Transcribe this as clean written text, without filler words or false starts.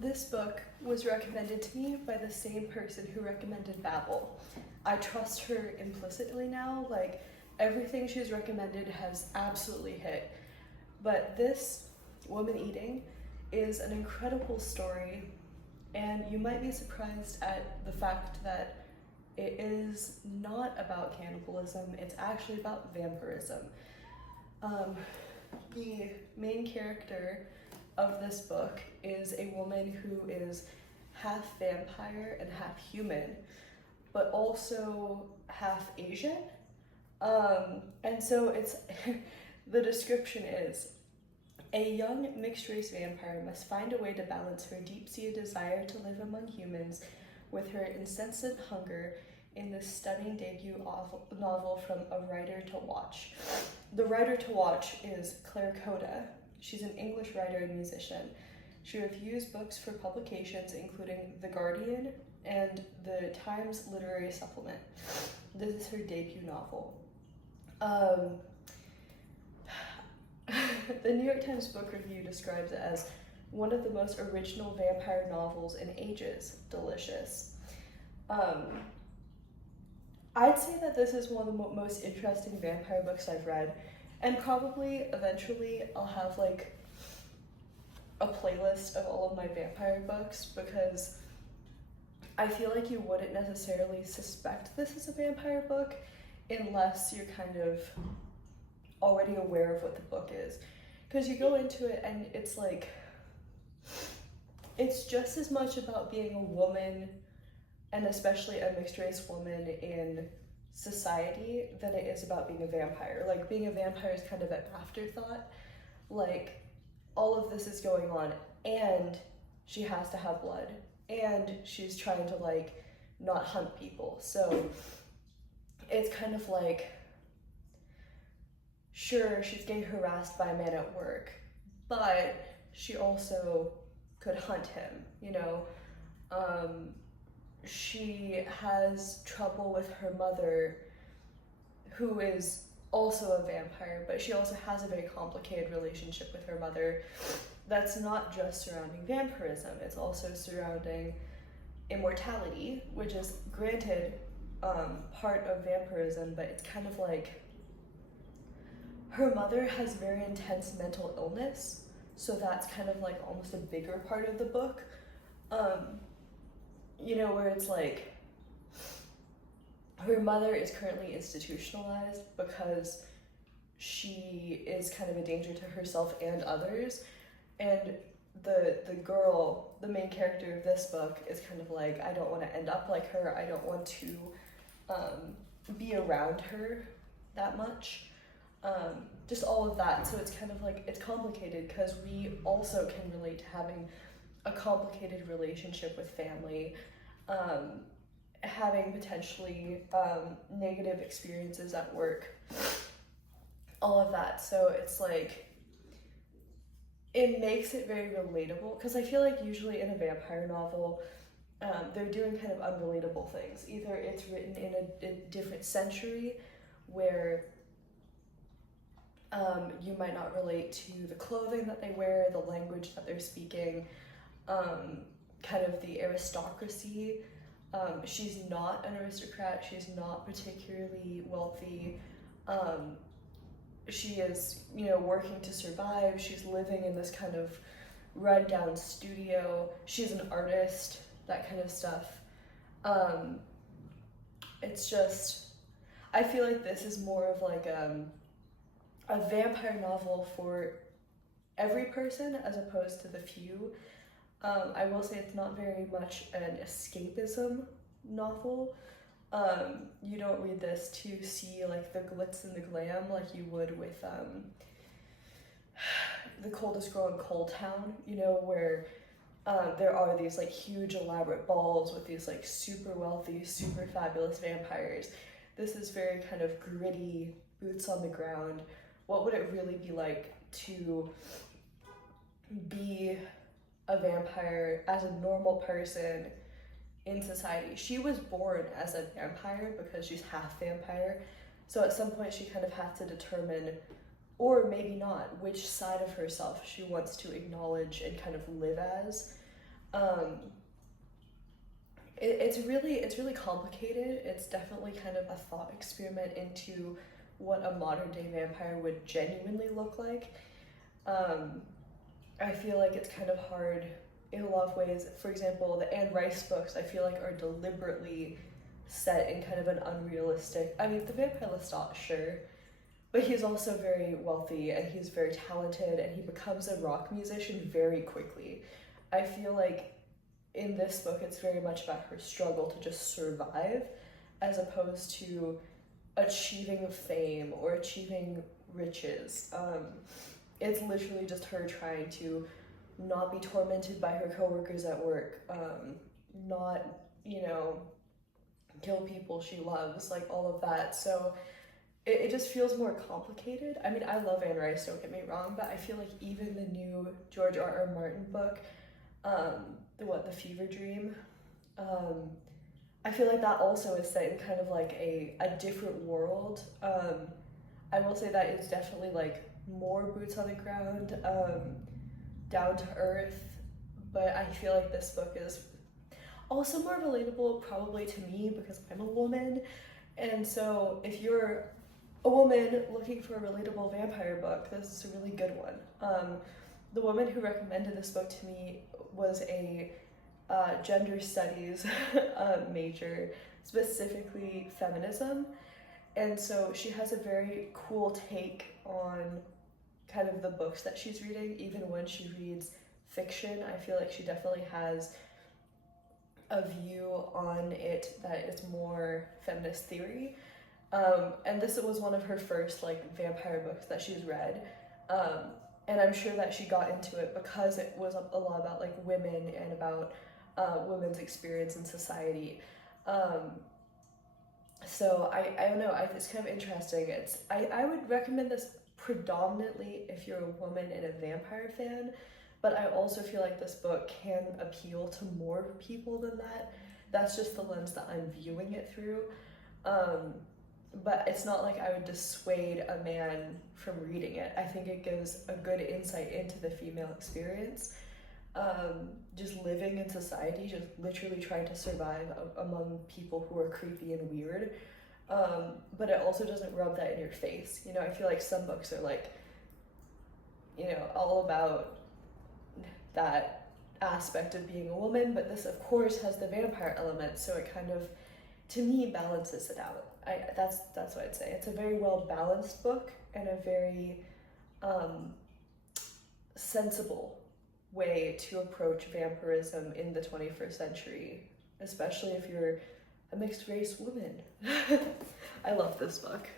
This book was recommended to me by the same person who recommended Babel. I trust her implicitly now, like everything she's recommended has absolutely hit. But this, Woman Eating, is an incredible story, and you might be surprised at the fact that it is not about cannibalism, it's actually about vampirism. The main character of this book is a woman who is half vampire and half human, but also half Asian. And so it's the description is a young mixed race vampire must find a way to balance her deep-seated desire to live among humans with her insensate hunger in this stunning debut novel from A Writer to Watch. The Writer to Watch is Claire Coda. She's an English writer and musician. She reviews books for publications including The Guardian and the Times Literary Supplement. This is her debut novel. The New York Times Book Review describes it as one of the most original vampire novels in ages. Delicious. I'd say that this is one of the most interesting vampire books I've read, and probably eventually I'll have like a playlist of all of my vampire books, because I feel like you wouldn't necessarily suspect this is a vampire book unless you're kind of already aware of what the book is. Because you go into it and it's like, it's just as much about being a woman, and especially a mixed race woman in society, than it is about being a vampire. Like, being a vampire is kind of an afterthought. Like, all of this is going on, and she has to have blood, and she's trying to like not hunt people. So it's kind of like, sure, she's getting harassed by a man at work, but she also could hunt him, you know? She has trouble with her mother, who is also a vampire, but she also has a very complicated relationship with her mother that's not just surrounding vampirism, it's also surrounding immortality, which is granted part of vampirism, but it's kind of like her mother has very intense mental illness, so that's kind of like almost a bigger part of the book. You know, where it's like her mother is currently institutionalized because she is kind of a danger to herself and others, and the girl, the main character of this book, is kind of like, I don't want to end up like her, I don't want to be around her that much, just all of that. So it's kind of like, it's complicated because we also can relate to having a complicated relationship with family, having potentially negative experiences at work, all of that. So it's like, it makes it very relatable, because I feel like usually in a vampire novel, they're doing kind of unrelatable things. Either it's written in a different century where you might not relate to the clothing that they wear, the language that they're speaking, kind of the aristocracy. She's not an aristocrat, she's not particularly wealthy. She is, you know, working to survive. She's living in this kind of run-down studio. She's an artist, that kind of stuff. It's just, I feel like this is more of like a vampire novel for every person as opposed to the few. I will say it's not very much an escapism novel. You don't read this to see like the glitz and the glam like you would with The Coldest Girl in Coal Town, you know, where there are these like huge elaborate balls with these like super wealthy, super fabulous vampires. This is very kind of gritty, boots on the ground. What would it really be like to be a vampire as a normal person in society? She was born as a vampire because she's half vampire, so at some point she kind of has to determine, or maybe not, which side of herself she wants to acknowledge and kind of live as. Um, it's really complicated. It's definitely kind of a thought experiment into what a modern day vampire would genuinely look like. Um, I feel like it's kind of hard in a lot of ways. For example, the Anne Rice books I feel like are deliberately set in kind of an unrealistic. I mean, the vampire Lestat, sure, but he's also very wealthy and he's very talented and he becomes a rock musician very quickly. I feel like in this book it's very much about her struggle to just survive as opposed to achieving fame or achieving riches. It's literally just her trying to not be tormented by her coworkers at work, not, you know, kill people she loves, like all of that. So it just feels more complicated. I mean, I love Anne Rice, don't get me wrong, but I feel like even the new George R.R. Martin book, the Fever Dream, I feel like that also is set in kind of like a different world. I will say that it's definitely like more boots on the ground, down to earth, but I feel like this book is also more relatable probably to me because I'm a woman. And so if you're a woman looking for a relatable vampire book, this is a really good one. The woman who recommended this book to me was a gender studies major, specifically feminism. And so she has a very cool take on kind of the books that she's reading. Even when she reads fiction, I feel like she definitely has a view on it that is more feminist theory. And this was one of her first like vampire books that she's read. And I'm sure that she got into it because it was a lot about like women and about women's experience in society. So I don't know, it's kind of interesting. I would recommend this predominantly if you're a woman and a vampire fan, but I also feel like this book can appeal to more people than that. That's just the lens that I'm viewing it through. But it's not like I would dissuade a man from reading it. I think it gives a good insight into the female experience. Just living in society, just literally trying to survive among people who are creepy and weird. But it also doesn't rub that in your face. You know, I feel like some books are like, you know, all about that aspect of being a woman, but this of course has the vampire element, so it kind of, to me, balances it out. That's what I'd say. It's a very well balanced book and a very sensible way to approach vampirism in the 21st century, especially if you're a mixed race woman. I love this book.